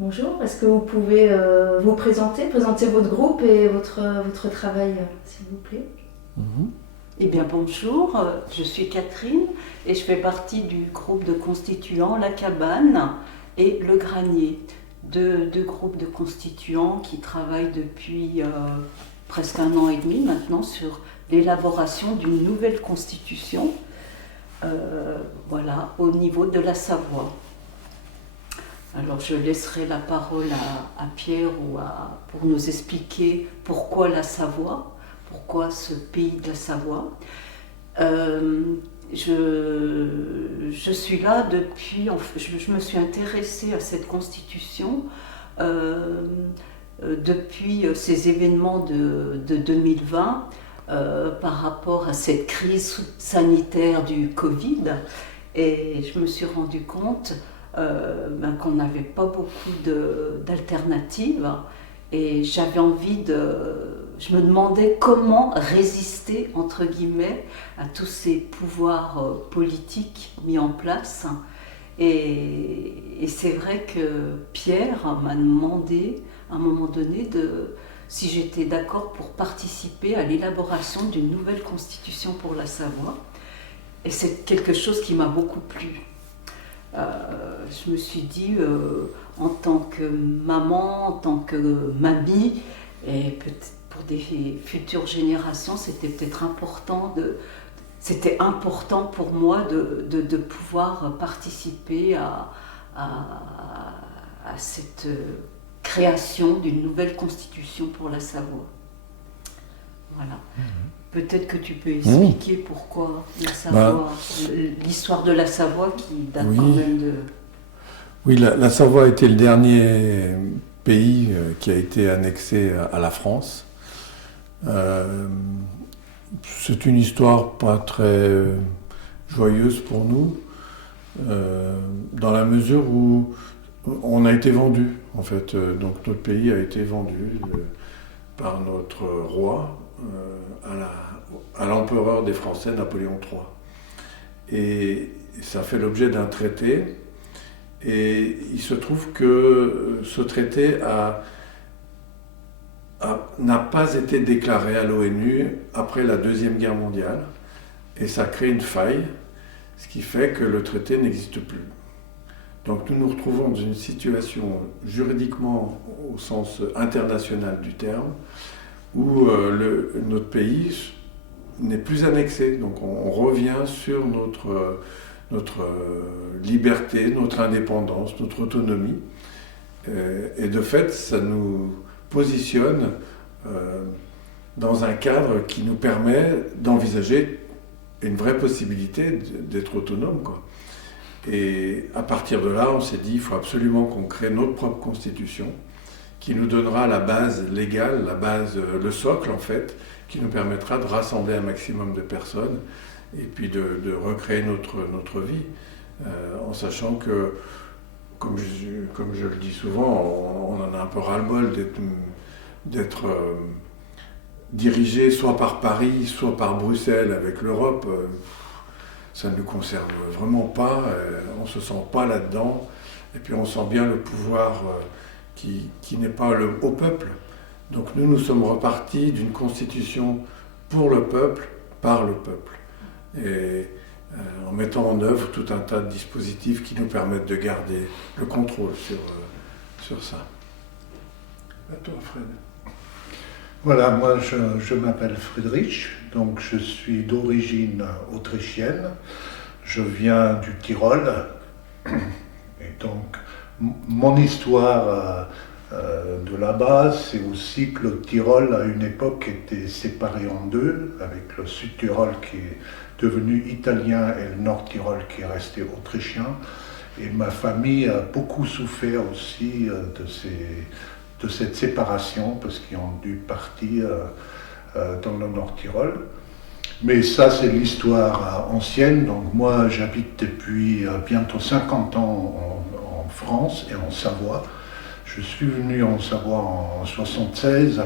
Bonjour, est-ce que vous pouvez vous présenter votre groupe et votre travail, s'il vous plaît? Mhm. Eh bien bonjour, je suis Catherine et je fais partie du groupe de constituants La Cabane et Le Granier. Deux groupes de constituants qui travaillent depuis presque 1 an et demi maintenant sur l'élaboration d'une nouvelle constitution voilà, au niveau de la Savoie. Alors je laisserai la parole à Pierre pour nous expliquer pourquoi la Savoie, pourquoi ce pays de la Savoie. Je suis là depuis, je me suis intéressée à cette constitution depuis ces événements de 2020 par rapport à cette crise sanitaire du Covid. Et je me suis rendu compte qu'on n'avait pas beaucoup d'alternatives et j'avais envie je me demandais comment résister entre guillemets à tous ces pouvoirs politiques mis en place et c'est vrai que Pierre m'a demandé à un moment donné si j'étais d'accord pour participer à l'élaboration d'une nouvelle constitution pour la Savoie et c'est quelque chose qui m'a beaucoup plu. Je me suis dit, en tant que maman, en tant que mamie, et peut-être pour des futures générations, c'était important pour moi de pouvoir participer à cette création d'une nouvelle constitution pour la Savoie. Voilà. Peut-être que tu peux expliquer pourquoi la Savoie, l'histoire de la Savoie qui date quand même de... Oui, la Savoie a été le dernier pays qui a été annexé à la France. C'est une histoire pas très joyeuse pour nous, dans la mesure où on a été vendu, en fait. Donc notre pays a été vendu par notre roi à l'empereur des Français, Napoléon III. Et ça fait l'objet d'un traité. Et il se trouve que ce traité n'a pas été déclaré à l'ONU après la Deuxième Guerre mondiale. Et ça crée une faille, ce qui fait que le traité n'existe plus. Donc nous nous retrouvons dans une situation juridiquement au sens international du terme, où notre pays n'est plus annexé. Donc on revient sur notre liberté, notre indépendance, notre autonomie. Et de fait, ça nous positionne dans un cadre qui nous permet d'envisager une vraie possibilité d'être autonome, quoi. Et à partir de là, on s'est dit, il faut absolument qu'on crée notre propre constitution, qui nous donnera la base légale, le socle en fait, qui nous permettra de rassembler un maximum de personnes et puis de recréer notre vie, en sachant que, comme je le dis souvent, on en a un peu ras-le-bol d'être dirigé soit par Paris, soit par Bruxelles avec l'Europe. Ça ne nous concerne vraiment pas, on ne se sent pas là-dedans, et puis on sent bien le pouvoir qui n'est pas au peuple. Donc nous sommes repartis d'une constitution pour le peuple, par le peuple. Et en mettant en œuvre tout un tas de dispositifs qui nous permettent de garder le contrôle sur ça. À toi, Fred. Voilà, moi je m'appelle Friedrich, donc je suis d'origine autrichienne. Je viens du Tyrol. Et donc mon histoire de là-bas, c'est aussi que le Tyrol à une époque était séparé en deux, avec le Sud-Tyrol qui est devenu italien et le Nord-Tyrol qui est resté autrichien. Et ma famille a beaucoup souffert aussi de cette séparation, parce qu'ils ont dû partir dans le Nord-Tyrol. Mais ça, c'est l'histoire ancienne. Donc moi, j'habite depuis bientôt 50 ans en France et en Savoie. Je suis venu en Savoie en 1976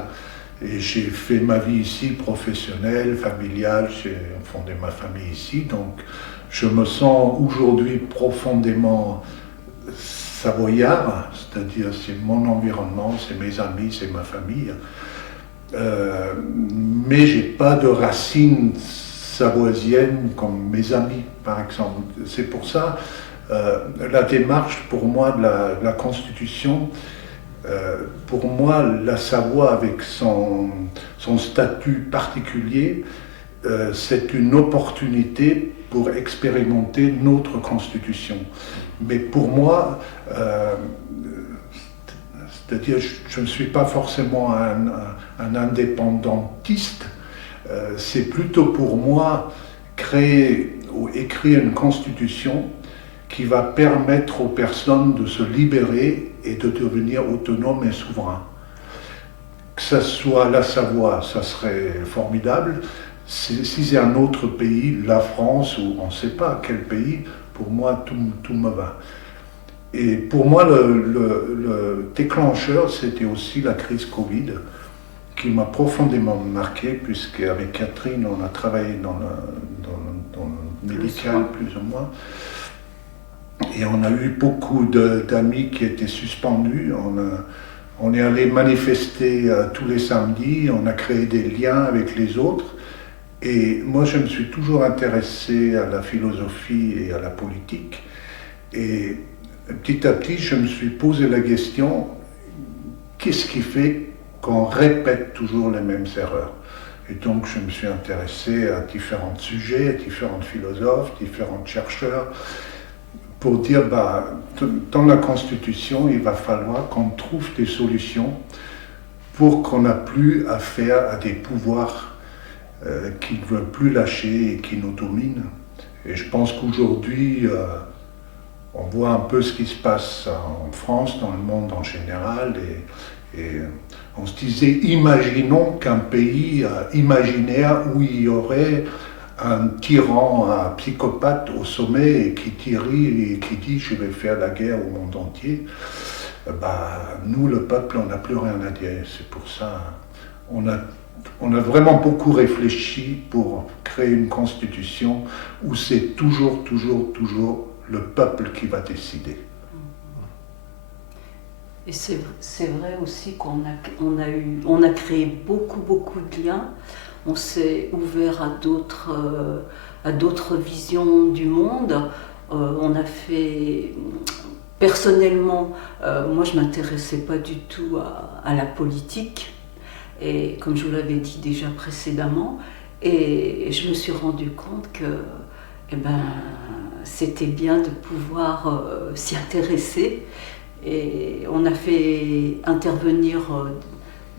et j'ai fait ma vie ici, professionnelle, familiale. J'ai fondé ma famille ici. Donc je me sens aujourd'hui profondément savoyard, c'est-à-dire c'est mon environnement, c'est mes amis, c'est ma famille. Mais j'ai pas de racines savoisiennes comme mes amis, par exemple. C'est pour ça la démarche pour moi de la Constitution. Pour moi, la Savoie, avec son statut particulier, c'est une opportunité pour expérimenter notre Constitution. Mais pour moi, c'est-à-dire, je ne suis pas forcément un indépendantiste, c'est plutôt pour moi créer ou écrire une Constitution qui va permettre aux personnes de se libérer et de devenir autonomes et souverains. Que ce soit la Savoie, ça serait formidable. Si c'est un autre pays, la France ou on ne sait pas quel pays, pour moi tout me va. Et pour moi le déclencheur c'était aussi la crise Covid qui m'a profondément marqué puisqu'avec Catherine on a travaillé dans le médical plus ou moins. Et on a eu beaucoup d'amis qui étaient suspendus. On est allé manifester tous les samedis, on a créé des liens avec les autres. Et moi, je me suis toujours intéressé à la philosophie et à la politique. Et petit à petit, je me suis posé la question, qu'est-ce qui fait qu'on répète toujours les mêmes erreurs? Et donc, je me suis intéressé à différents sujets, à différents philosophes, différents chercheurs, pour dire, dans la Constitution, il va falloir qu'on trouve des solutions pour qu'on n'a plus affaire à des pouvoirs qui ne veulent plus lâcher et qui nous dominent. Et je pense qu'aujourd'hui, on voit un peu ce qui se passe en France, dans le monde en général, et on se disait, imaginons qu'un pays imaginaire où il y aurait un tyran, un psychopathe au sommet et qui tirie et qui dit je vais faire la guerre au monde entier, nous le peuple on n'a plus rien à dire. C'est pour ça on a vraiment beaucoup réfléchi pour créer une constitution où c'est toujours le peuple qui va décider. Et c'est vrai aussi qu'on a créé beaucoup de liens. On s'est ouvert à d'autres visions du monde. On a fait, personnellement, moi je ne m'intéressais pas du tout à la politique, et comme je vous l'avais dit déjà précédemment, et je me suis rendu compte que c'était bien de pouvoir s'y intéresser. Et on a fait intervenir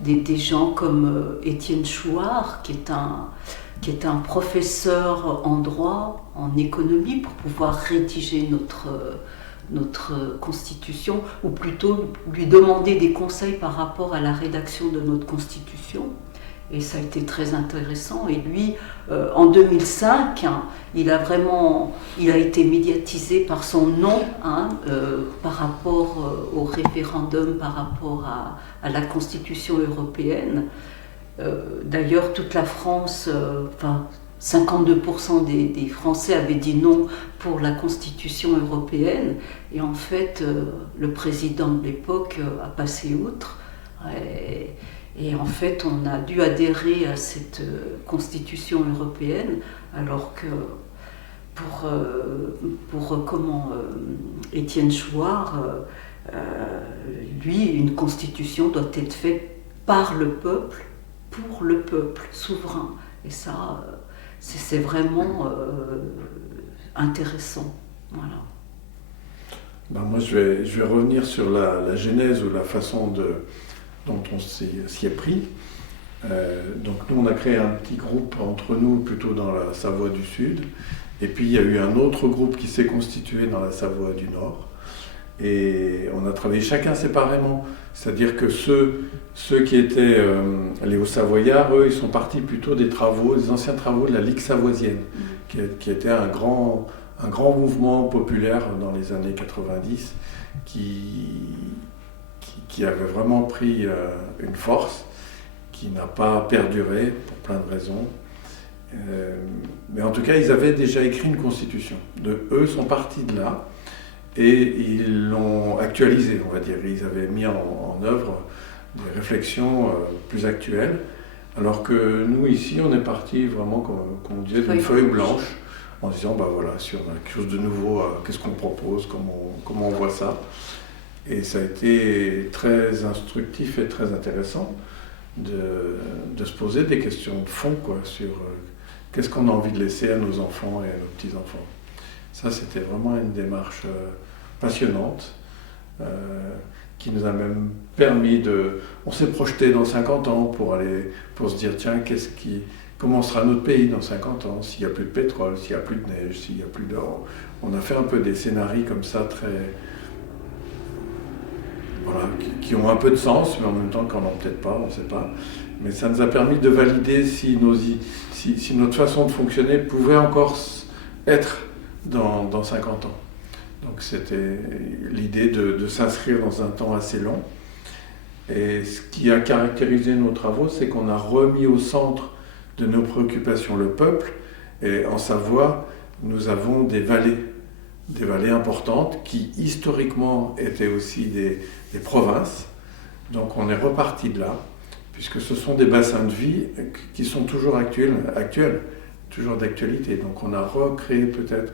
des gens comme Étienne Chouard, qui est un professeur en droit, en économie, pour pouvoir rédiger notre constitution, ou plutôt lui demander des conseils par rapport à la rédaction de notre constitution. Et ça a été très intéressant. Et lui, en 2005, il a été médiatisé par son nom, par rapport au référendum, par rapport à la Constitution européenne. D'ailleurs, toute la France, 52% des Français avaient dit non pour la Constitution européenne. Et en fait, le président de l'époque a passé outre. Et en fait, on a dû adhérer à cette Constitution européenne, alors que pour Étienne Chouard, lui, une Constitution doit être faite par le peuple, pour le peuple souverain. Et ça, c'est vraiment intéressant. Voilà. Moi, je vais revenir sur la genèse ou la façon dont on s'y est pris. Donc nous, on a créé un petit groupe entre nous, plutôt dans la Savoie du Sud. Et puis, il y a eu un autre groupe qui s'est constitué dans la Savoie du Nord. Et on a travaillé chacun séparément. C'est-à-dire que ceux qui étaient les Hauts-Savoyards, eux, ils sont partis plutôt des anciens travaux de la Ligue savoisienne, qui était un grand mouvement populaire dans les années 90, qui avait vraiment pris une force, qui n'a pas perduré pour plein de raisons. Mais en tout cas, ils avaient déjà écrit une constitution. Eux sont partis de là. et ils l'ont actualisé, on va dire. Ils avaient mis en œuvre des réflexions plus actuelles, alors que nous ici on est parti vraiment, comme on disait, d'une feuille blanche, en disant bah voilà, si on a quelque chose de nouveau, qu'est-ce qu'on propose, comment on voit ça. Et ça a été très instructif et très intéressant de se poser des questions de fond quoi, sur qu'est-ce qu'on a envie de laisser à nos enfants et à nos petits-enfants. Ça, c'était vraiment une démarche passionnante qui nous a même permis de... On s'est projeté dans 50 ans pour se dire, tiens, comment sera notre pays dans 50 ans, s'il n'y a plus de pétrole, s'il n'y a plus de neige, s'il n'y a plus d'or. On a fait un peu des scénarios comme ça, très... Voilà, qui ont un peu de sens, mais en même temps, qui n'en ont peut-être pas, on ne sait pas. Mais ça nous a permis de valider si notre façon de fonctionner pouvait encore être dans 50 ans. Donc c'était l'idée de s'inscrire dans un temps assez long. Et ce qui a caractérisé nos travaux, c'est qu'on a remis au centre de nos préoccupations le peuple. Et en Savoie, nous avons des vallées importantes qui historiquement étaient aussi des provinces. Donc on est reparti de là, puisque ce sont des bassins de vie qui sont toujours actuels, toujours d'actualité. Donc on a recréé peut-être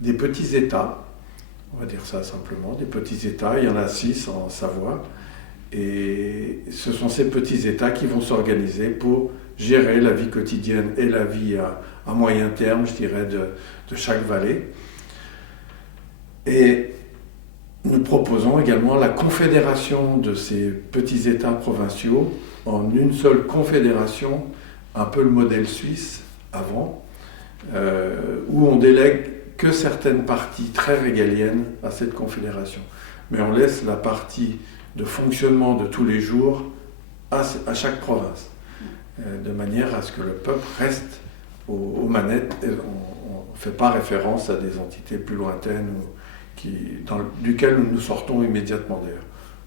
des petits États, on va dire ça simplement, des petits États, il y en a 6 en Savoie, et ce sont ces petits États qui vont s'organiser pour gérer la vie quotidienne et la vie à moyen terme, je dirais, de chaque vallée. Et nous proposons également la confédération de ces petits États provinciaux en une seule confédération, un peu le modèle suisse avant, où on délègue que certaines parties très régaliennes à cette confédération. Mais on laisse la partie de fonctionnement de tous les jours à chaque province, de manière à ce que le peuple reste aux manettes. Et on ne fait pas référence à des entités plus lointaines duquel nous sortons immédiatement d'ailleurs.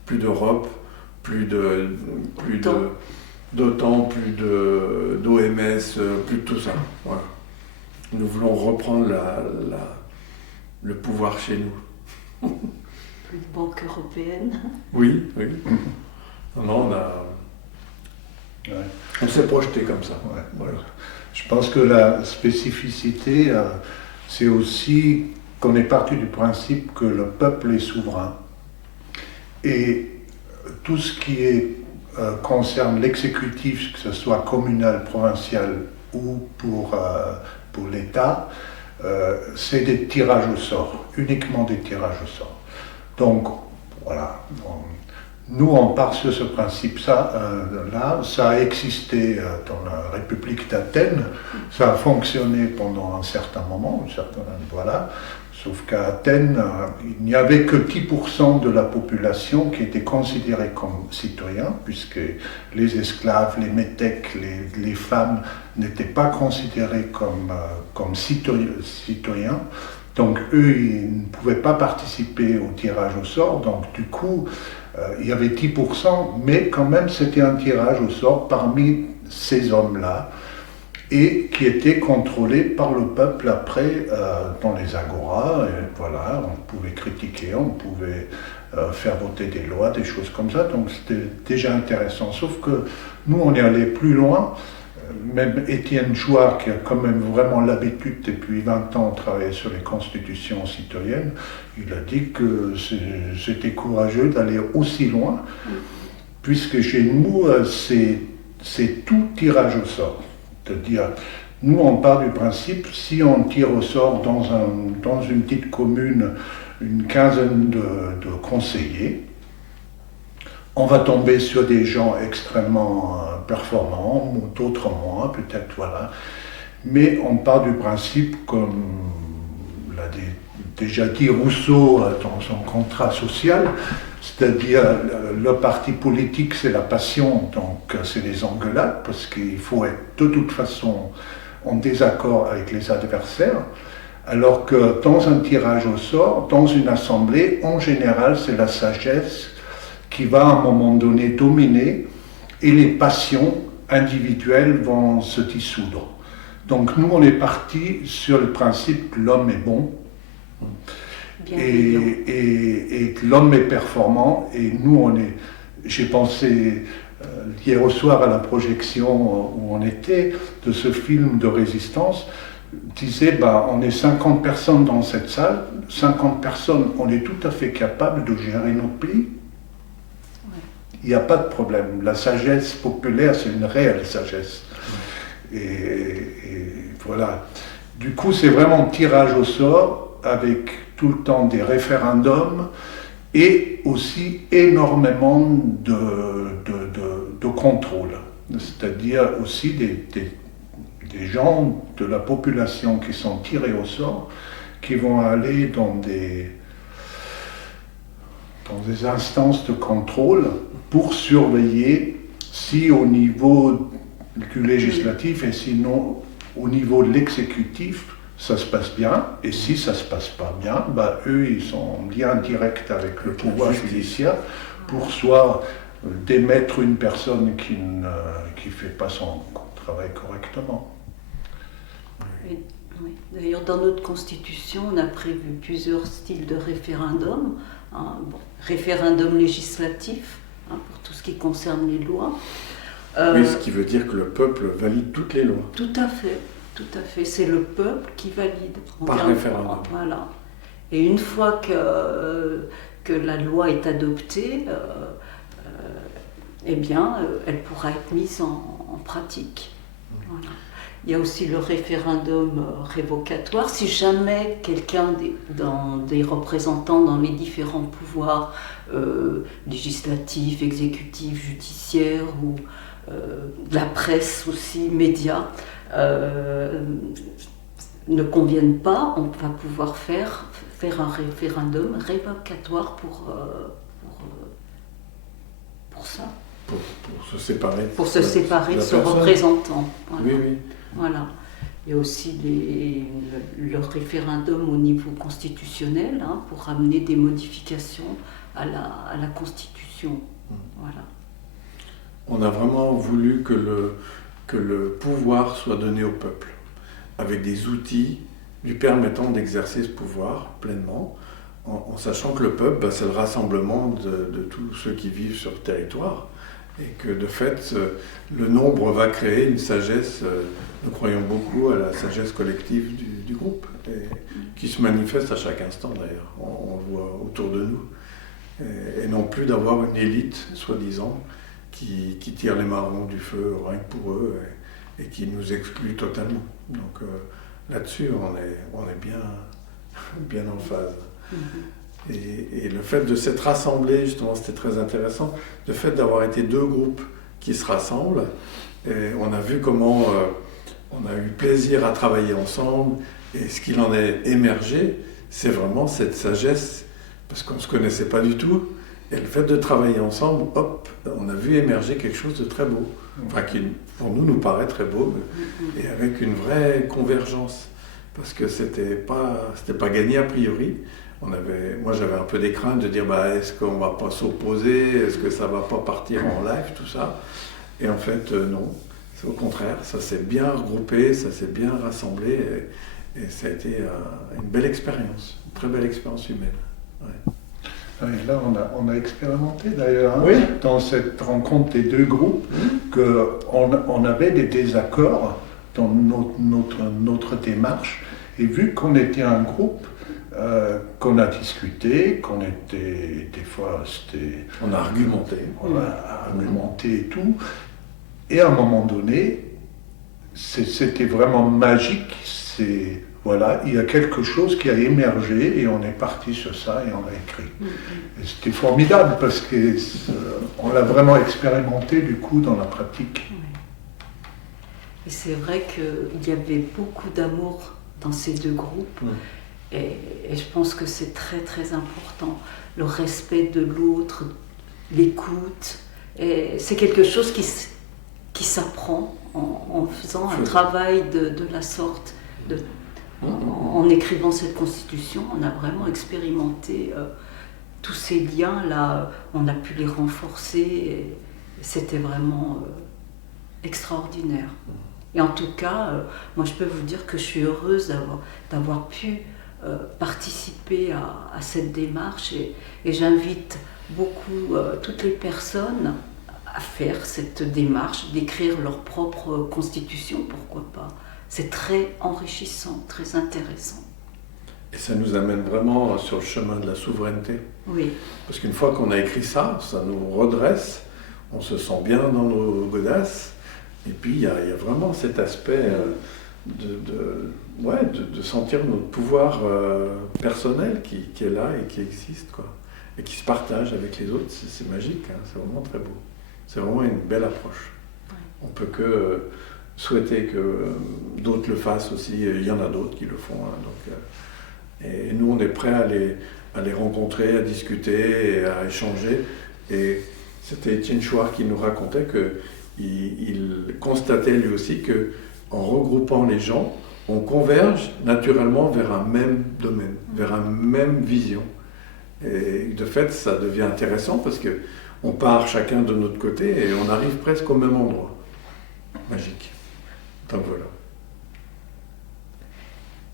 Plus d'Europe, plus d'OTAN, plus d'OMS, plus de tout ça. Voilà. Nous voulons reprendre le pouvoir chez nous. Plus de banque européenne. Oui. Non, on s'est projeté comme ça. Ouais. Voilà. Je pense que la spécificité, c'est aussi qu'on est parti du principe que le peuple est souverain. Et tout ce qui concerne l'exécutif, que ce soit communal, provincial ou pour l'État, c'est des tirages au sort, uniquement des tirages au sort. Donc, voilà. Nous, on part sur ce principe. Ça a existé dans la République d'Athènes. Ça a fonctionné pendant un certain moment, voilà. Sauf qu'à Athènes, il n'y avait que 10% de la population qui était considérée comme citoyen, puisque les esclaves, les métèques, les femmes n'étaient pas considérés comme citoyens. Donc eux, ils ne pouvaient pas participer au tirage au sort. Donc du coup, il y avait 10%, mais quand même c'était un tirage au sort parmi ces hommes-là, et qui était contrôlé par le peuple après dans les agoras. Et voilà, on pouvait critiquer, on pouvait faire voter des lois, des choses comme ça. Donc c'était déjà intéressant. Sauf que nous, on est allé plus loin. Même Étienne Chouard, qui a quand même vraiment l'habitude depuis 20 ans de travailler sur les constitutions citoyennes, il a dit que c'était courageux d'aller aussi loin, puisque chez nous, c'est tout tirage au sort. C'est-à-dire, nous, on part du principe, si on tire au sort dans une petite commune une quinzaine de conseillers, on va tomber sur des gens extrêmement performants, d'autres moins, peut-être, voilà. Mais on part du principe, comme l'a déjà dit Rousseau dans son contrat social, c'est-à-dire le parti politique, c'est la passion, donc c'est les engueulades, parce qu'il faut être de toute façon en désaccord avec les adversaires, alors que dans un tirage au sort, dans une assemblée, en général, c'est la sagesse qui va à un moment donné dominer, et les passions individuelles vont se dissoudre. Donc nous, on est parti sur le principe que l'homme est bon, Bienveillant. Et que l'homme est performant. Et nous, j'ai pensé hier au soir à la projection où on était de ce film de résistance. Disait, on est 50 personnes dans cette salle, 50 personnes, on est tout à fait capable de gérer notre pays. Il n'y a pas de problème. La sagesse populaire, c'est une réelle sagesse. Et voilà. Du coup, c'est vraiment tirage au sort avec tout le temps des référendums et aussi énormément de contrôle. C'est-à-dire aussi des gens de la population qui sont tirés au sort, qui vont aller dans des instances de contrôle pour surveiller si au niveau du législatif et sinon au niveau de l'exécutif, ça se passe bien. Et si ça ne se passe pas bien, eux, ils sont en lien direct avec le pouvoir judiciaire pour soit démettre une personne qui ne fait pas son travail correctement. Oui. D'ailleurs, dans notre constitution, on a prévu plusieurs styles de référendum. Référendum législatif, pour tout ce qui concerne les lois. Oui, ce qui veut dire que le peuple valide toutes les lois. Tout à fait. C'est le peuple qui valide. Par référendum. Voilà. Et une fois que la loi est adoptée, elle pourra être mise en pratique. Voilà. Il y a aussi le référendum révocatoire. Si jamais quelqu'un des représentants dans les différents pouvoirs législatifs, exécutifs, judiciaires ou de la presse aussi, médias, ne conviennent pas, on va pouvoir faire un référendum révocatoire pour ça. Pour se séparer. Pour se séparer de ce représentant. Voilà. Oui. Voilà. Il y a aussi le référendum au niveau constitutionnel pour ramener des modifications à la Constitution. Voilà. On a vraiment voulu que le pouvoir soit donné au peuple, avec des outils lui permettant d'exercer ce pouvoir pleinement, en sachant que le peuple, c'est le rassemblement de tous ceux qui vivent sur le territoire, et que de fait, le nombre va créer une sagesse, nous croyons beaucoup à la sagesse collective du groupe, et qui se manifeste à chaque instant d'ailleurs, on le voit autour de nous, et non plus d'avoir une élite, soi-disant, qui tire les marrons du feu rien que pour eux, et qui nous exclut totalement. Donc là-dessus, on est bien en phase. Et le fait de s'être rassemblés, justement, c'était très intéressant, le fait d'avoir été deux groupes qui se rassemblent, et on a vu comment on a eu plaisir à travailler ensemble, et ce qu'il en est émergé, c'est vraiment cette sagesse, parce qu'on ne se connaissait pas du tout, et le fait de travailler ensemble, hop, on a vu émerger quelque chose de très beau, enfin qui pour nous paraît très beau, et avec une vraie convergence, parce que c'était pas gagné a priori. Moi j'avais un peu des craintes de dire est-ce qu'on va pas s'opposer, est-ce que ça va pas partir en live, tout ça. Et en fait non, c'est au contraire, ça s'est bien regroupé, ça s'est bien rassemblé et ça a été une belle expérience, une très belle expérience humaine. Ouais. Et là on a expérimenté d'ailleurs oui. Dans cette rencontre des deux groupes qu'on avait des désaccords dans notre démarche, et vu qu'on était un groupe, qu'on a discuté, qu'on était, des fois, on a argumenté. On a argumenté et tout. Et à un moment donné, c'était vraiment magique. Il y a quelque chose qui a émergé et on est parti sur ça et on l'a écrit. Et c'était formidable parce qu'on l'a vraiment expérimenté du coup dans la pratique. Et c'est vrai qu'il y avait beaucoup d'amour dans ces deux groupes. Et je pense que c'est très très important, le respect de l'autre, l'écoute. Et c'est quelque chose qui s'apprend en faisant un travail de la sorte. En écrivant cette constitution, on a vraiment expérimenté tous ces liens-là, on a pu les renforcer. Et c'était vraiment extraordinaire. Et en tout cas, moi je peux vous dire que je suis heureuse d'avoir pu participer à cette démarche et j'invite beaucoup toutes les personnes à faire cette démarche, d'écrire leur propre constitution, pourquoi pas. C'est très enrichissant, très intéressant. Et ça nous amène vraiment sur le chemin de la souveraineté. Oui. Parce qu'une fois qu'on a écrit ça, ça nous redresse, on se sent bien dans nos godasses, et puis il y a vraiment cet aspect de sentir notre pouvoir personnel qui est là et qui existe, quoi. Et qui se partage avec les autres, c'est magique, hein, c'est vraiment très beau. C'est vraiment une belle approche. Ouais. On peut que souhaiter que d'autres le fassent aussi, et il y en a d'autres qui le font. Hein, et nous, on est prêts à les rencontrer, à discuter, et à échanger. Et c'était Étienne Chouard qui nous racontait qu'il constatait lui aussi qu'en regroupant les gens, on converge naturellement vers un même domaine, vers une même vision. Et de fait, ça devient intéressant parce qu'on part chacun de notre côté et on arrive presque au même endroit. Magique. Donc voilà.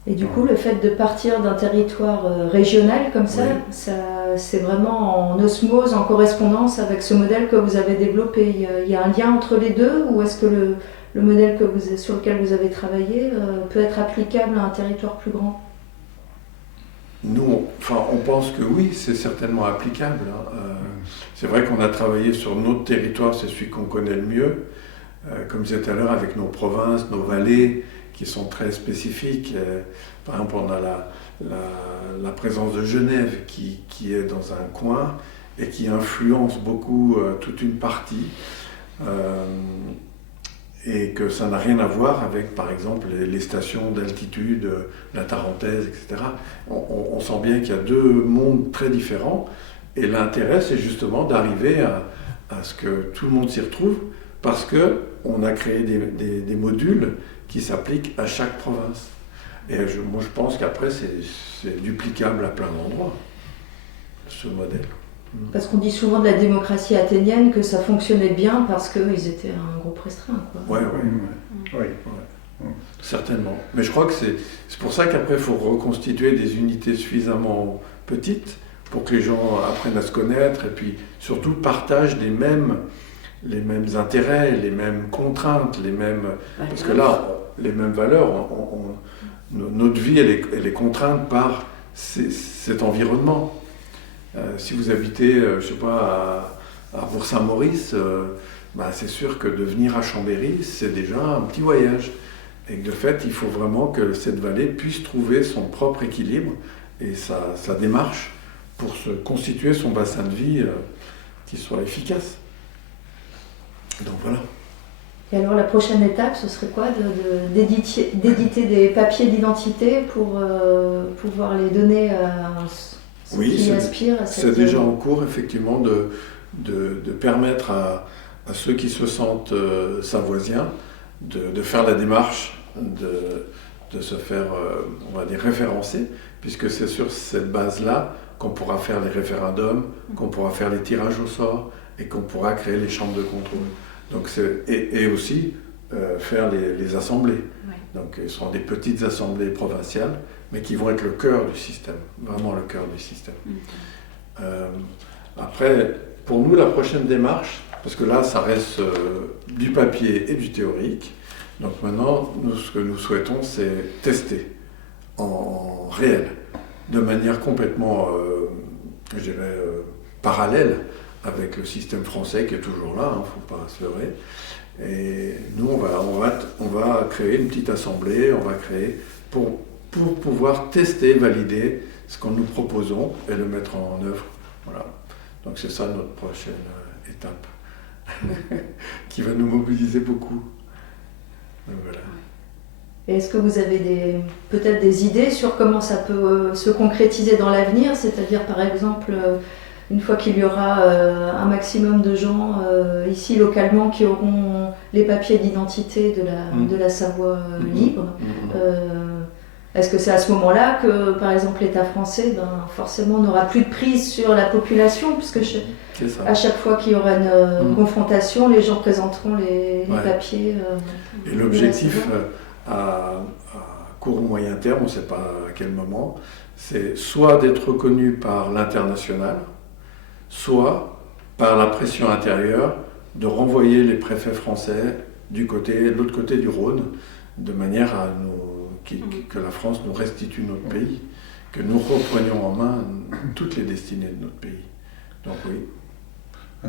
Et du coup, le fait de partir d'un territoire régional comme ça, Oui. C'est vraiment en osmose, en correspondance avec ce modèle que vous avez développé. Il y a un lien entre les deux, ou est-ce que le modèle sur lequel vous avez travaillé peut être applicable à un territoire plus grand ? Nous, on pense que oui, c'est certainement applicable. C'est vrai qu'on a travaillé sur notre territoire, c'est celui qu'on connaît le mieux. Comme je disais tout à l'heure, avec nos provinces, nos vallées, qui sont très spécifiques. Par exemple, on a la présence de Genève qui est dans un coin et qui influence beaucoup toute une partie. Et que ça n'a rien à voir avec, par exemple, les stations d'altitude, la Tarentaise, etc. On sent bien qu'il y a deux mondes très différents, et l'intérêt, c'est justement d'arriver à ce que tout le monde s'y retrouve, parce qu'on a créé des modules qui s'appliquent à chaque province. Et moi, je pense qu'après, c'est duplicable à plein d'endroits, ce modèle. Parce qu'on dit souvent de la démocratie athénienne que ça fonctionnait bien parce qu'ils étaient un groupe restreint, quoi. Oui. Certainement. Mais je crois que c'est pour ça qu'après, il faut reconstituer des unités suffisamment petites pour que les gens apprennent à se connaître et puis surtout partagent les mêmes intérêts, les mêmes contraintes, parce que là, les mêmes valeurs, notre vie, elle est contrainte par cet environnement. Si vous habitez, je sais pas, à Bourg-Saint-Maurice, c'est sûr que de venir à Chambéry, c'est déjà un petit voyage. Et que de fait, il faut vraiment que cette vallée puisse trouver son propre équilibre et sa démarche pour se constituer son bassin de vie qui soit efficace. Donc voilà. Et alors la prochaine étape, ce serait quoi d'éditer des papiers d'identité pour pouvoir les donner à ceux qui aspirent à cette... C'est déjà en cours, effectivement, de permettre à ceux qui se sentent savoisiens de faire la démarche de se faire, on va dire, référencer, puisque c'est sur cette base-là qu'on pourra faire les référendums, qu'on pourra faire les tirages au sort et qu'on pourra créer les chambres de contrôle. Donc et aussi faire les assemblées. Oui. Donc ce seront des petites assemblées provinciales, mais qui vont être le cœur du système, vraiment le cœur du système. Après, pour nous, la prochaine démarche, parce que là, ça reste du papier et du théorique, donc maintenant, ce que nous souhaitons, c'est tester en réel, de manière complètement, je dirais, parallèle avec le système français qui est toujours là, il ne faut pas se leurrer. Et nous, on va créer une petite assemblée, on va créer pour pouvoir tester, valider ce que nous proposons et le mettre en œuvre. Voilà. Donc c'est ça notre prochaine étape, qui va nous mobiliser beaucoup. Donc voilà. Et est-ce que vous avez peut-être des idées sur comment ça peut se concrétiser dans l'avenir ? C'est-à-dire, par exemple, une fois qu'il y aura un maximum de gens ici localement qui auront les papiers d'identité de la Savoie libre, est-ce que c'est à ce moment-là que, par exemple, l'État français, forcément, n'aura plus de prise sur la population, puisque à chaque fois qu'il y aura une confrontation, les gens présenteront les papiers. Et l'objectif à court ou moyen terme, on ne sait pas à quel moment, c'est soit d'être reconnu par l'international, soit par la pression intérieure de renvoyer les préfets français de l'autre côté du Rhône, de manière à que la France nous restitue notre pays, que nous reprenions en main toutes les destinées de notre pays. Donc oui.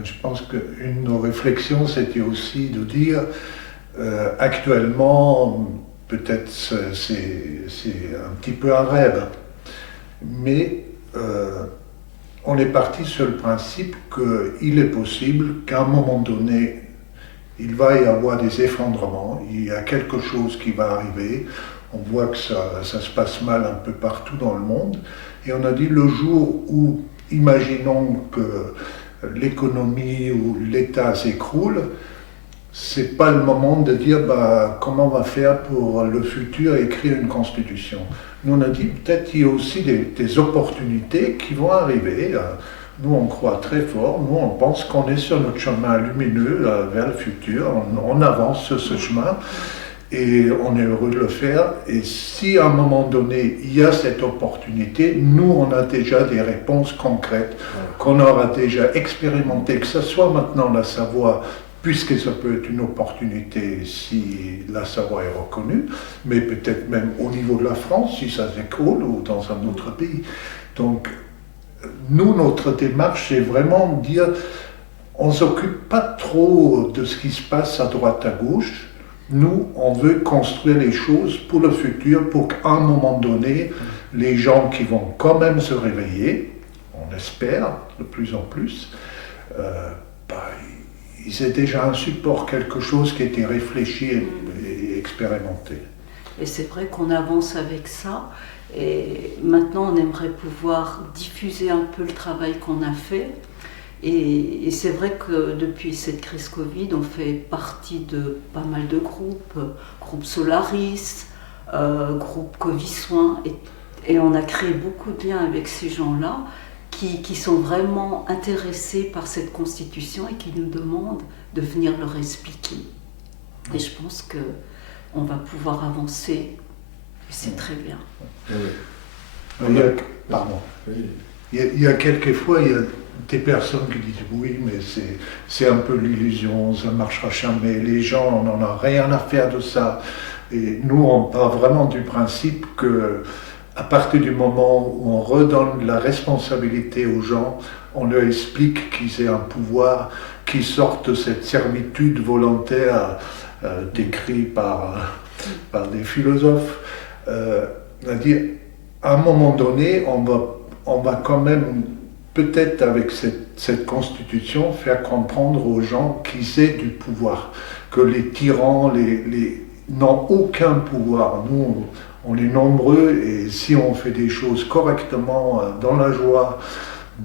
Je pense qu'une de nos réflexions, c'était aussi de dire, actuellement, peut-être c'est un petit peu un rêve, mais on est parti sur le principe qu'il est possible qu'à un moment donné, il va y avoir des effondrements, il y a quelque chose qui va arriver, on voit que ça se passe mal un peu partout dans le monde, et on a dit le jour où, imaginons que l'économie ou l'État s'écroule, c'est pas le moment de dire comment on va faire pour le futur et écrire une constitution. Nous on a dit peut-être qu'il y a aussi des opportunités qui vont arriver. Nous on croit très fort, nous on pense qu'on est sur notre chemin lumineux vers le futur, on avance sur ce chemin et on est heureux de le faire. Et si à un moment donné il y a cette opportunité, nous on a déjà des réponses concrètes qu'on aura déjà expérimentées, que ce soit maintenant la Savoie, puisque ça peut être une opportunité si la Savoie est reconnue, mais peut-être même au niveau de la France, si ça s'écroule, ou dans un autre pays. Donc, nous, notre démarche, c'est vraiment de dire, on ne s'occupe pas trop de ce qui se passe à droite, à gauche. Nous, on veut construire les choses pour le futur, pour qu'à un moment donné, les gens qui vont quand même se réveiller, on espère de plus en plus, ils aient déjà un support, quelque chose qui a été réfléchi et expérimenté. Et c'est vrai qu'on avance avec ça. Et maintenant, on aimerait pouvoir diffuser un peu le travail qu'on a fait. Et c'est vrai que depuis cette crise Covid, on fait partie de pas mal de groupes, groupe Solaris, groupe Covid Soins, et on a créé beaucoup de liens avec ces gens-là qui sont vraiment intéressés par cette constitution et qui nous demandent de venir leur expliquer. Et je pense qu'on va pouvoir avancer, et c'est très bien. Il y a quelquefois, il y a des personnes qui disent oui, mais c'est un peu l'illusion, ça ne marchera jamais, les gens, on n'en a rien à faire de ça. Et nous, on part vraiment du principe que à partir du moment où on redonne la responsabilité aux gens, on leur explique qu'ils aient un pouvoir, qu'ils sortent de cette servitude volontaire décrite par des philosophes. C'est-à-dire, à un moment donné, on va quand même, peut-être avec cette constitution, faire comprendre aux gens qu'ils aient du pouvoir, que les tyrans n'ont aucun pouvoir. Nous, on est nombreux et si on fait des choses correctement, dans la joie,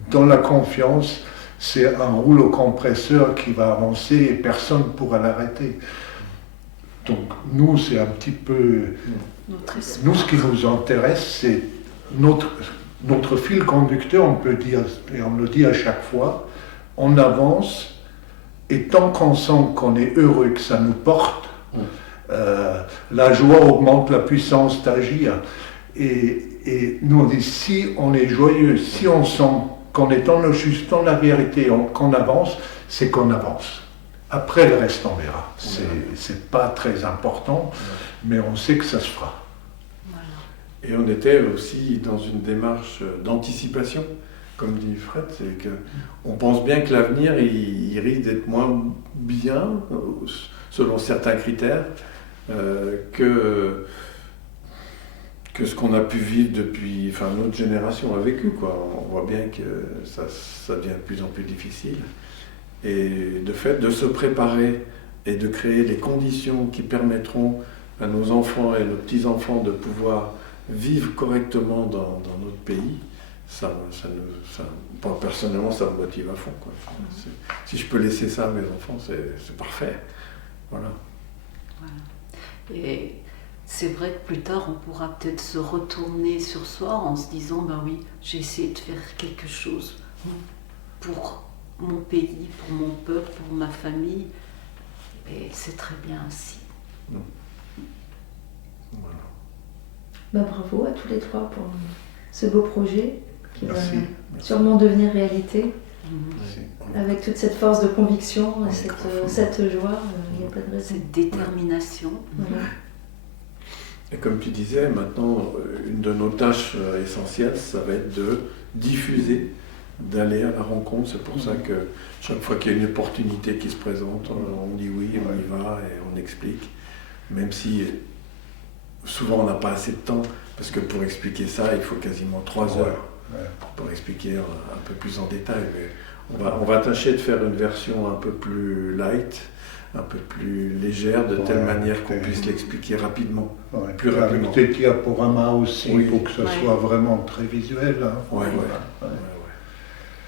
dans la confiance, c'est un rouleau compresseur qui va avancer et personne ne pourra l'arrêter. Donc nous, c'est un petit peu... Nous, ce qui nous intéresse, c'est notre fil conducteur, on peut dire, et on le dit à chaque fois, on avance et tant qu'on sent qu'on est heureux, que ça nous porte, la joie augmente la puissance d'agir. Et nous on dit, si on est joyeux, si on sent qu'on est dans le juste, dans la vérité, qu'on avance, c'est qu'on avance. Après le reste, on verra. C'est pas très important, mais on sait que ça se fera. Et on était aussi dans une démarche d'anticipation, comme dit Fred, c'est qu'on pense bien que l'avenir, il risque d'être moins bien, selon certains critères, que ce qu'on a pu vivre depuis, enfin notre génération a vécu, quoi. On voit bien que ça devient de plus en plus difficile. Et de fait, de se préparer et de créer les conditions qui permettront à nos enfants et nos petits-enfants de pouvoir vivre correctement dans notre pays, personnellement, ça me motive à fond, quoi. Si je peux laisser ça à mes enfants, c'est parfait. Voilà. Et c'est vrai que plus tard, on pourra peut-être se retourner sur soi en se disant, ben oui, j'ai essayé de faire quelque chose pour mon pays, pour mon peuple, pour ma famille, et c'est très bien ainsi. Voilà. Bravo à tous les trois pour ce beau projet qui Merci. va sûrement devenir réalité. Merci. Avec toute cette force de conviction, Oui, cette joie, il n'y a pas de raison. Cette détermination. Voilà. Et comme tu disais, maintenant, une de nos tâches essentielles, ça va être de diffuser, d'aller à la rencontre. C'est pour ça que chaque fois qu'il y a une opportunité qui se présente, on dit oui, on y va et on explique. Même si souvent on n'a pas assez de temps, parce que pour expliquer ça, il faut quasiment 3 heures pour expliquer un peu plus en détail. Mais on va tâcher de faire une version un peu plus light, un peu plus légère, de telle manière qu'on puisse l'expliquer rapidement. Plus rapidement. Avec des diaporamas aussi, Oui. pour que ce soit vraiment très visuel. Hein. Ouais.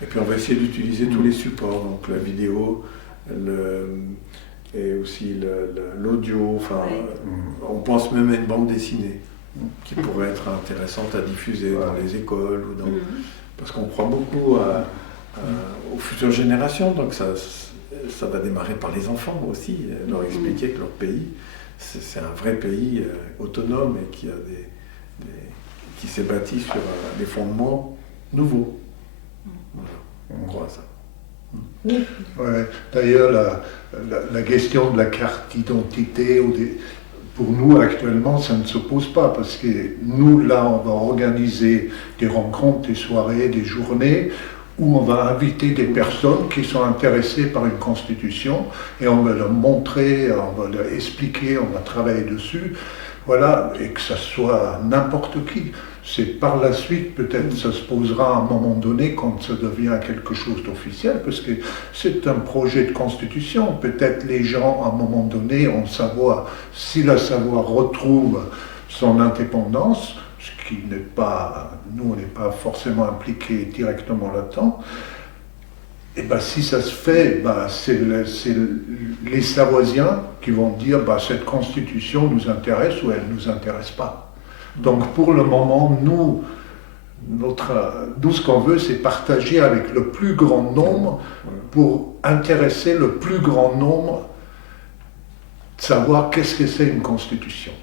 Et puis on va essayer d'utiliser tous les supports, donc la vidéo, et aussi l'audio. Enfin, on pense même à une bande dessinée qui pourrait être intéressante à diffuser dans les écoles ou parce qu'on croit beaucoup aux futures générations. Donc ça va démarrer par les enfants aussi, leur expliquer que leur pays, c'est un vrai pays autonome et qui s'est bâti sur des fondements nouveaux. Voilà, on croit à ça. Oui. Ouais. D'ailleurs, la question de la carte d'identité, pour nous actuellement, ça ne se pose pas, parce que nous, là, on va organiser des rencontres, des soirées, des journées, où on va inviter des personnes qui sont intéressées par une constitution, et on va leur montrer, on va leur expliquer, on va travailler dessus, voilà, et que ça soit n'importe qui. C'est par la suite, peut-être, ça se posera à un moment donné quand ça devient quelque chose d'officiel, parce que c'est un projet de constitution. Peut-être les gens, à un moment donné, ont savoir, si le savoir retrouve son indépendance, ce qui n'est pas, nous, on n'est pas forcément impliqués directement là-dedans, et ben, si ça se fait, c'est les Savoisiens qui vont dire cette constitution nous intéresse ou elle ne nous intéresse pas. Donc pour le moment, nous ce qu'on veut, c'est partager avec le plus grand nombre pour intéresser le plus grand nombre de savoir qu'est-ce que c'est une constitution.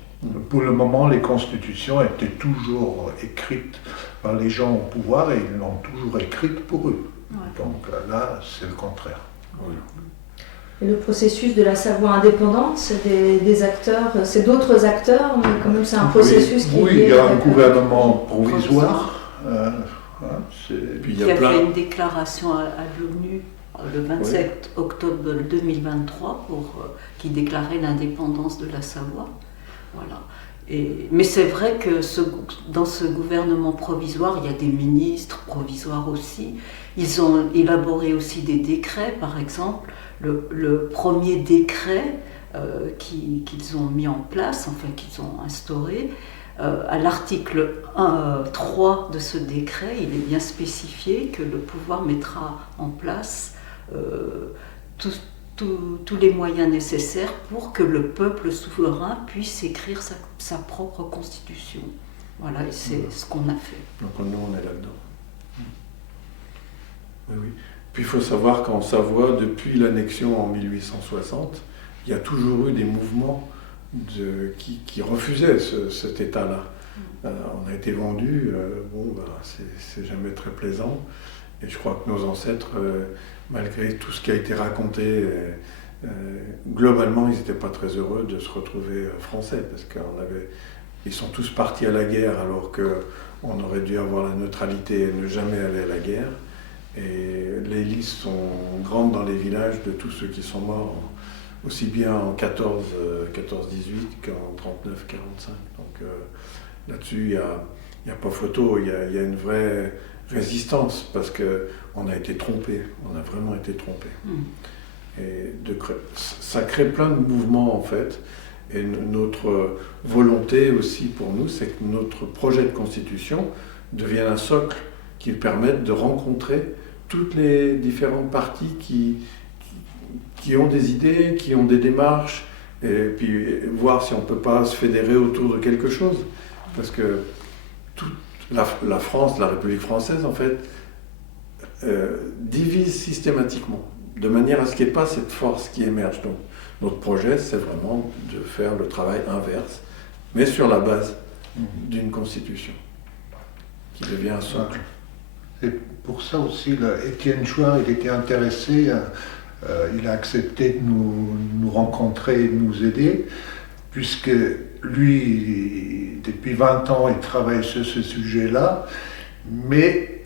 Pour le moment, les constitutions étaient toujours écrites par les gens au pouvoir et ils l'ont toujours écrite pour eux. Donc là, c'est le contraire. Et le processus de la Savoie indépendante, c'est des acteurs, c'est d'autres acteurs, mais quand même c'est un processus qui est lié. Oui, il y a un gouvernement provisoire. Puis Il y avait une déclaration à l'ONU le 27 octobre 2023 qui déclarait l'indépendance de la Savoie. Voilà. Mais c'est vrai que dans ce gouvernement provisoire, il y a des ministres provisoires aussi. Ils ont élaboré aussi des décrets, par exemple. Le premier décret qu'ils ont mis en place, enfin qu'ils ont instauré, à l'article 3 de ce décret, il est bien spécifié que le pouvoir mettra en place tous les moyens nécessaires pour que le peuple souverain puisse écrire sa propre constitution. Voilà, et c'est ce qu'on a fait. Donc nous, on est là-dedans. Oui. Puis il faut savoir qu'en Savoie, depuis l'annexion en 1860, il y a toujours eu des mouvements qui refusaient cet état-là. On a été vendus, c'est jamais très plaisant. Et je crois que nos ancêtres, malgré tout ce qui a été raconté, globalement, ils n'étaient pas très heureux de se retrouver français, parce qu'ils sont tous partis à la guerre alors qu'on aurait dû avoir la neutralité et ne jamais aller à la guerre. Et les listes sont grandes dans les villages de tous ceux qui sont morts, aussi bien en 14-18 qu'en 39-45. Donc là-dessus, il n'y a pas photo, il y a une vraie résistance, parce qu'on a été trompé, on a vraiment été trompé. Et ça crée plein de mouvements en fait. Et notre volonté aussi pour nous, c'est que notre projet de constitution devienne un socle qui permette de rencontrer toutes les différentes parties qui ont des idées, qui ont des démarches, et puis voir si on ne peut pas se fédérer autour de quelque chose. Parce que toute la France, la République française, en fait, divise systématiquement, de manière à ce qu'il n'y ait pas cette force qui émerge. Donc notre projet, c'est vraiment de faire le travail inverse, mais sur la base d'une constitution, qui devient un socle. Et pour ça aussi, Étienne Chouard, il était intéressé, il a accepté de nous rencontrer et de nous aider, puisque lui, depuis 20 ans, il travaille sur ce sujet-là, mais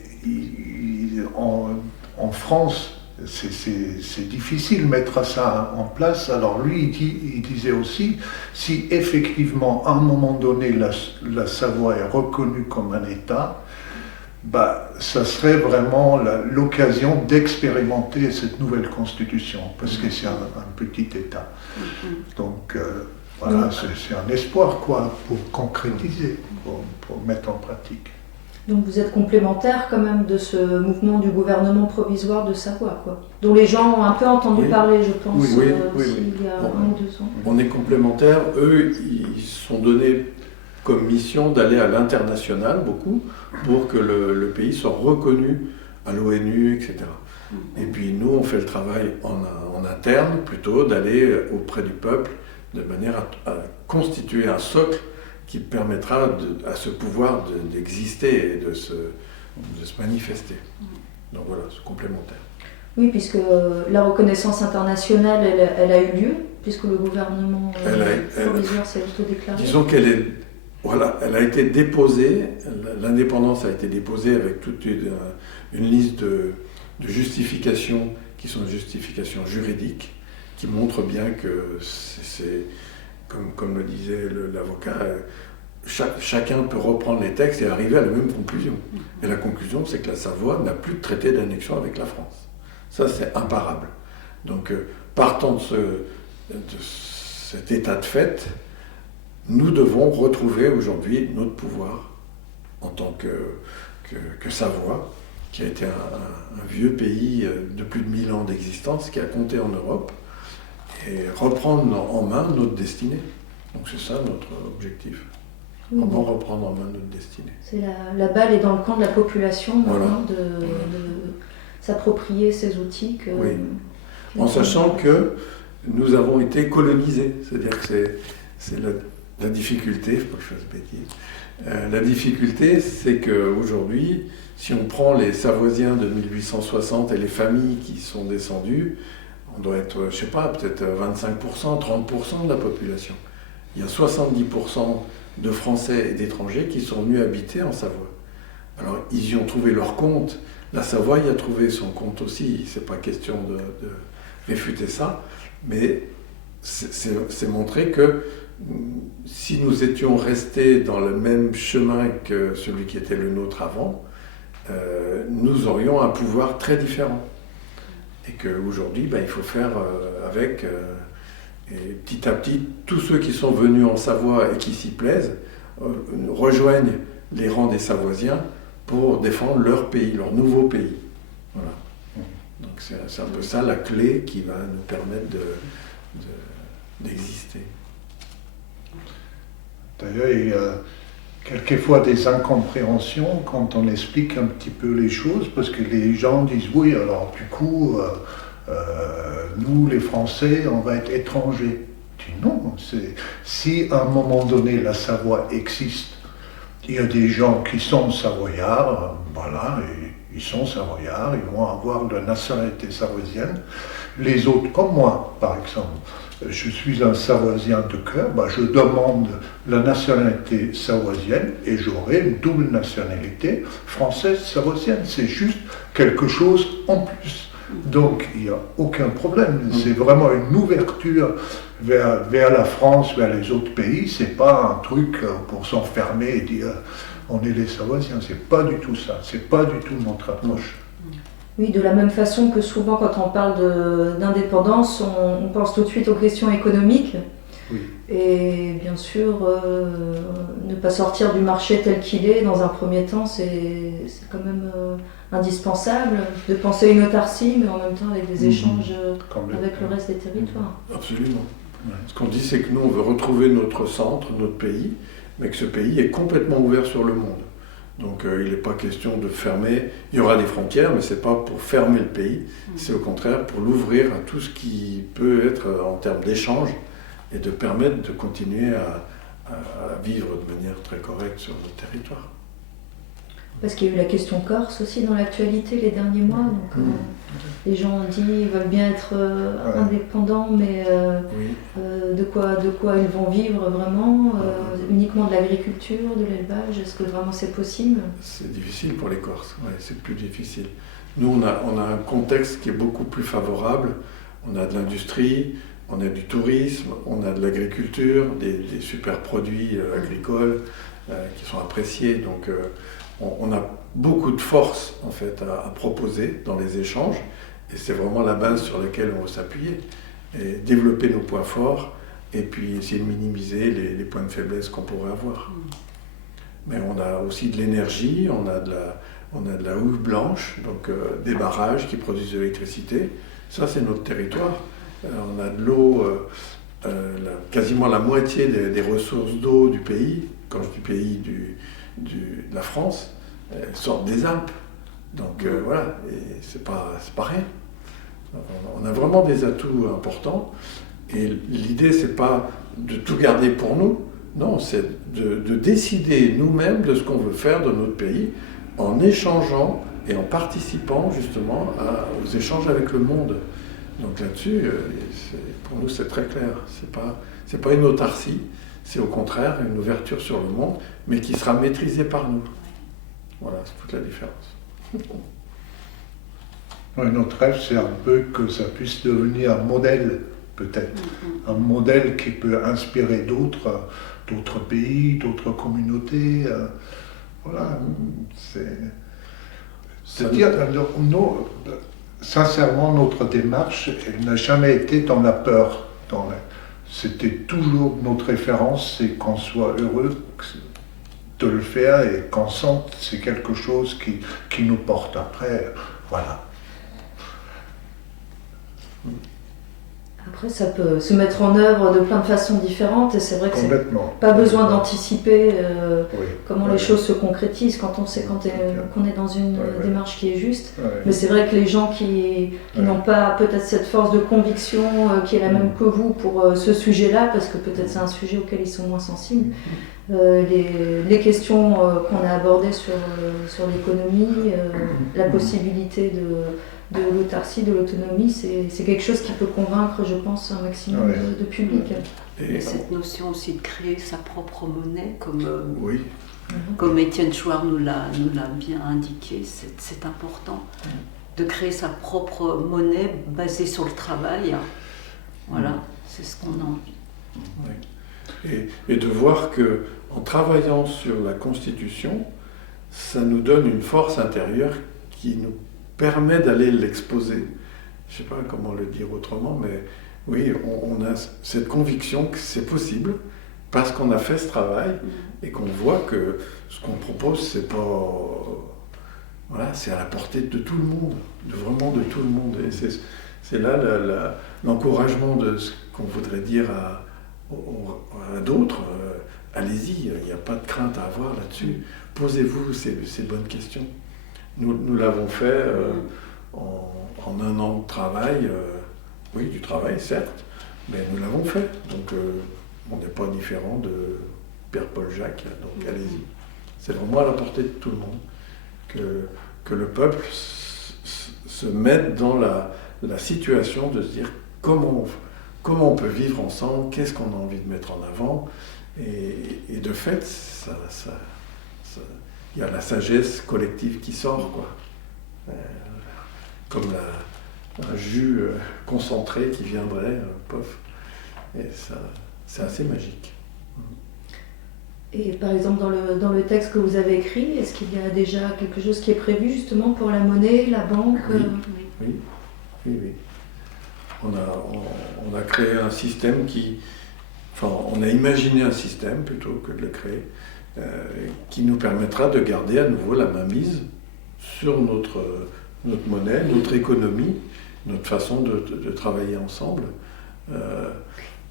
en France, c'est difficile de mettre ça en place. Alors lui, il disait aussi, si effectivement, à un moment donné, la Savoie est reconnue comme un État, ça serait vraiment l'occasion d'expérimenter cette nouvelle constitution, parce que c'est un petit État. Donc voilà, c'est un espoir quoi, pour concrétiser, pour mettre en pratique. Donc vous êtes complémentaire quand même de ce mouvement du gouvernement provisoire de Savoie, quoi, dont les gens ont un peu entendu parler, je pense, il y a 1 ou 2 ans. On est complémentaires. Eux, ils sont donnés comme mission d'aller à l'international, beaucoup, pour que le pays soit reconnu à l'ONU, etc. Et puis nous, on fait le travail en interne, plutôt d'aller auprès du peuple, de manière à constituer un socle qui permettra à ce pouvoir d'exister et de se manifester. Donc voilà, c'est complémentaire. Oui, puisque la reconnaissance internationale, elle a eu lieu, puisque le gouvernement provisoire s'est autodéclaré. Disons elle a été déposée, l'indépendance a été déposée avec toute une liste de justifications qui sont des justifications juridiques, qui montrent bien que c'est comme le disait l'avocat, chacun peut reprendre les textes et arriver à la même conclusion. Et la conclusion, c'est que la Savoie n'a plus de traité d'annexion avec la France. Ça, c'est imparable. Donc, partant de cet état de fait, nous devons retrouver aujourd'hui notre pouvoir en tant que Savoie, qui a été un vieux pays de plus de 1000 ans d'existence, qui a compté en Europe, et reprendre en main notre destinée. Donc c'est ça notre objectif. Oui, Comment reprendre en main notre destinée. C'est la balle est dans le camp de la population maintenant, de s'approprier ces outils. En sachant que nous avons été colonisés. C'est-à-dire que c'est la difficulté, il ne faut pas que je fasse bêtise. La difficulté, c'est qu'aujourd'hui, si on prend les Savoisiens de 1860 et les familles qui sont descendues, on doit être, je ne sais pas, peut-être 25%, 30% de la population. Il y a 70% de Français et d'étrangers qui sont venus habiter en Savoie. Alors, ils y ont trouvé leur compte. La Savoie y a trouvé son compte aussi. Ce n'est pas question de réfuter ça. Mais c'est montrer que si nous étions restés dans le même chemin que celui qui était le nôtre avant, nous aurions un pouvoir très différent. Et qu'aujourd'hui, il faut faire avec, et petit à petit, tous ceux qui sont venus en Savoie et qui s'y plaisent, rejoignent les rangs des Savoisiens pour défendre leur pays, leur nouveau pays. Voilà. Donc c'est un peu ça la clé qui va nous permettre d'exister. D'ailleurs, il y a quelquefois des incompréhensions quand on explique un petit peu les choses, parce que les gens disent oui, alors du coup, nous les Français, on va être étrangers. Je dis non, si à un moment donné la Savoie existe, il y a des gens qui sont savoyards, voilà, et ils sont savoyards, ils vont avoir la nationalité savoisienne. Les autres, comme moi, par exemple, je suis un Savoisien de cœur, je demande la nationalité savoisienne et j'aurai une double nationalité française savoisienne. C'est juste quelque chose en plus. Donc il n'y a aucun problème. C'est vraiment une ouverture vers la France, vers les autres pays. C'est pas un truc pour s'enfermer et dire on est les Savoisiens. C'est pas du tout ça. C'est pas du tout notre approche. Oui, de la même façon que souvent quand on parle d'indépendance, on pense tout de suite aux questions économiques. Oui. Et bien sûr, ne pas sortir du marché tel qu'il est dans un premier temps, c'est quand même indispensable de penser une autarcie, mais en même temps avec des échanges avec le reste des territoires. Absolument. Ce qu'on dit, c'est que nous, on veut retrouver notre centre, notre pays, mais que ce pays est complètement ouvert sur le monde. Donc il n'est pas question de fermer, il y aura des frontières, mais ce n'est pas pour fermer le pays, c'est au contraire pour l'ouvrir à tout ce qui peut être en termes d'échange et de permettre de continuer à vivre de manière très correcte sur notre territoire. Parce qu'il y a eu la question Corse aussi dans l'actualité les derniers mois. Donc, les gens ont dit qu'ils veulent bien être indépendants, mais de quoi ils vont vivre vraiment uniquement de l'agriculture, de l'élevage? Est-ce que vraiment c'est possible? C'est difficile pour les Corses, c'est plus difficile. Nous, on a un contexte qui est beaucoup plus favorable. On a de l'industrie, on a du tourisme, on a de l'agriculture, des super produits agricoles qui sont appréciés. Donc, on a beaucoup de force en fait à proposer dans les échanges, et c'est vraiment la base sur laquelle on veut s'appuyer, et développer nos points forts, et puis essayer de minimiser les points de faiblesse qu'on pourrait avoir. Mais on a aussi de l'énergie, on a de la houille blanche, donc des barrages qui produisent de l'électricité. Ça, c'est notre territoire. On a de l'eau, quasiment la moitié des ressources d'eau du pays, quand je dis pays, de la France, sortent des Alpes. Donc voilà, et c'est pas rien. On a vraiment des atouts importants, et l'idée c'est pas de tout garder pour nous, non, c'est de décider nous-mêmes de ce qu'on veut faire de notre pays, en échangeant et en participant justement aux échanges avec le monde. Donc là-dessus, pour nous c'est très clair, c'est pas une autarcie, c'est au contraire une ouverture sur le monde, mais qui sera maîtrisée par nous. Voilà, c'est toute la différence. Notre rêve, c'est un peu que ça puisse devenir un modèle, peut-être. Un modèle qui peut inspirer d'autres pays, d'autres communautés. Voilà. C'est-à-dire, sincèrement, notre démarche, elle n'a jamais été dans la peur. C'était toujours notre référence, c'est qu'on soit heureux de le faire et qu'on sente c'est quelque chose qui nous porte. Après, voilà. Après, ça peut se mettre en œuvre de plein de façons différentes, et c'est vrai que c'est pas besoin d'anticiper comment les choses se concrétisent quand on sait qu'on est dans une démarche qui est juste. Mais c'est vrai que les gens qui n'ont pas peut-être cette force de conviction qui est la même que vous pour ce sujet-là, parce que peut-être c'est un sujet auquel ils sont moins sensibles, les questions qu'on a abordées sur l'économie, la possibilité de l'autarcie, de l'autonomie, c'est quelque chose qui peut convaincre, je pense, un maximum de public. Et cette notion aussi de créer sa propre monnaie, comme Étienne Chouard nous l'a bien indiqué, c'est important de créer sa propre monnaie basée sur le travail. Voilà, c'est ce qu'on a envie. Et de voir qu'en travaillant sur la Constitution, ça nous donne une force intérieure qui nous permet d'aller l'exposer. Je ne sais pas comment le dire autrement, mais oui, on a cette conviction que c'est possible parce qu'on a fait ce travail et qu'on voit que ce qu'on propose, c'est pas... Voilà, c'est à la portée de tout le monde, vraiment de tout le monde. Et c'est là l'encouragement de ce qu'on voudrait dire à d'autres. Allez-y, il n'y a pas de crainte à avoir là-dessus. Posez-vous ces bonnes questions. Nous l'avons fait en un an de travail, du travail certes, mais nous l'avons fait. Donc on n'est pas différent de Pierre-Paul Jacques, donc allez-y. C'est vraiment à la portée de tout le monde que le peuple se mette dans la situation de se dire comment on peut vivre ensemble, qu'est-ce qu'on a envie de mettre en avant, et de fait, il y a la sagesse collective qui sort, comme un jus concentré qui viendrait, pof. Et ça, c'est assez magique. Et par exemple, dans le texte que vous avez écrit, est-ce qu'il y a déjà quelque chose qui est prévu justement pour la monnaie, la banque? Oui. On a créé un système on a imaginé un système plutôt que de le créer, qui nous permettra de garder à nouveau la mainmise sur notre monnaie, notre économie, notre façon de travailler ensemble.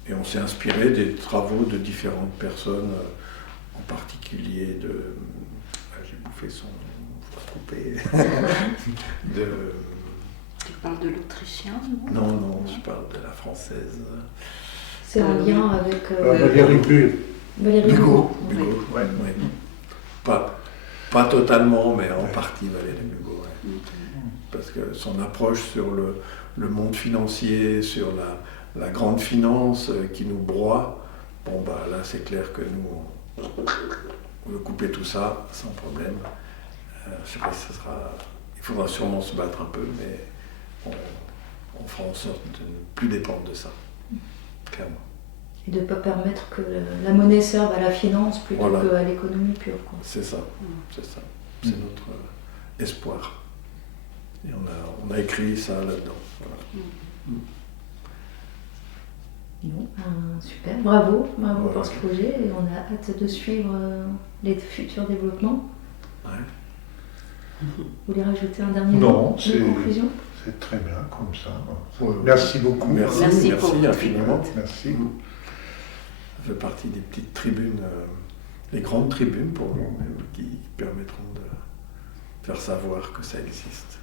Et on s'est inspiré des travaux de différentes personnes, en particulier j'ai bouffé son nom, il faut couper. Tu parles de l'autrichien, non? Non, je parle de la française. C'est en lien avec... Valérie Bull. Valérie Bugeaud. Bugeaud, Ouais. oui. Pas totalement, mais en partie Valérie Bugeaud. Ouais. Parce que son approche sur le monde financier, sur la grande finance qui nous broie, bon bah là c'est clair que nous on veut couper tout ça sans problème. Je sais pas si ça sera. Il faudra sûrement se battre un peu, mais on fera en sorte de ne plus dépendre de ça. Clairement. Et de ne pas permettre que la monnaie serve à la finance plutôt Voilà. qu'à l'économie pure. Quoi. C'est ça, c'est ça. C'est notre espoir. Et on a écrit ça là-dedans. Voilà. Bon, super, bravo Ouais. pour ce projet et on a hâte de suivre les futurs développements. Ouais. Vous voulez rajouter un dernier Non, mot de c'est- conclusion? C'est très bien comme ça. Ouais. Merci beaucoup. Merci, Merci pour votre infiniment. écoute. Merci. Ça fait partie des petites tribunes, des grandes tribunes pour nous, même, qui permettront de faire savoir que ça existe.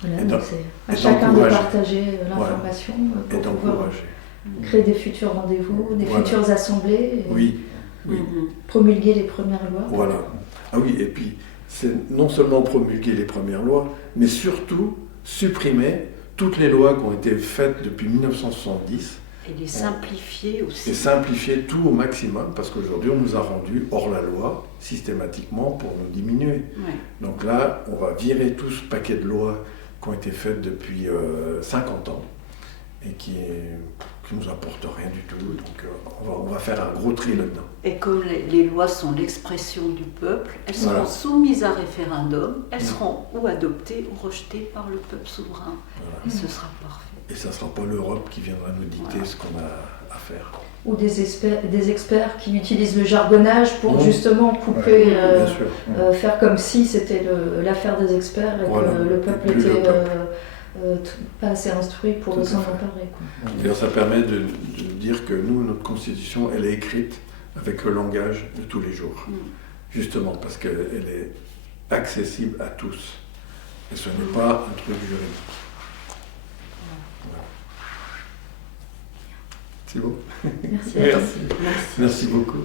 Voilà, Et donc d'en- c'est à et chacun de d'encourager. partager l'information Et pour pouvoir d'encourager. créer des futurs rendez-vous, des Voilà. futures assemblées, et Oui, oui. promulguer les premières lois. Voilà. Ah oui, et puis c'est non seulement promulguer les premières lois, mais surtout supprimer toutes les lois qui ont été faites depuis 1970 Et les simplifier aussi. et simplifier tout au maximum, parce qu'aujourd'hui on nous a rendu hors la loi systématiquement pour nous diminuer. Ouais. Donc là, on va virer tout ce paquet de lois qui ont été faites depuis 50 ans et qui nous apportent rien du tout. Donc on va faire un gros tri là-dedans. Et comme les lois sont l'expression du peuple, elles seront Voilà. soumises à référendum, elles seront ou adoptées ou rejetées par le peuple souverain. Voilà. Et ce sera parfait. Et ça ne sera pas l'Europe qui viendra nous dicter Voilà. ce qu'on a à faire. Ou des experts qui utilisent le jargonnage pour Oui. justement couper, Bien sûr. faire comme si c'était l'affaire des experts et Voilà. que le peuple Et plus le était peuple. pas assez instruit pour Tout à s'en fait. emparer. Quoi. D'ailleurs, ça permet de dire que nous, notre constitution, elle est écrite avec le langage de tous les jours. Justement parce qu'elle est accessible à tous. Et ce n'est pas un truc juridique. Voilà. C'est bon. Merci à tous. Merci beaucoup.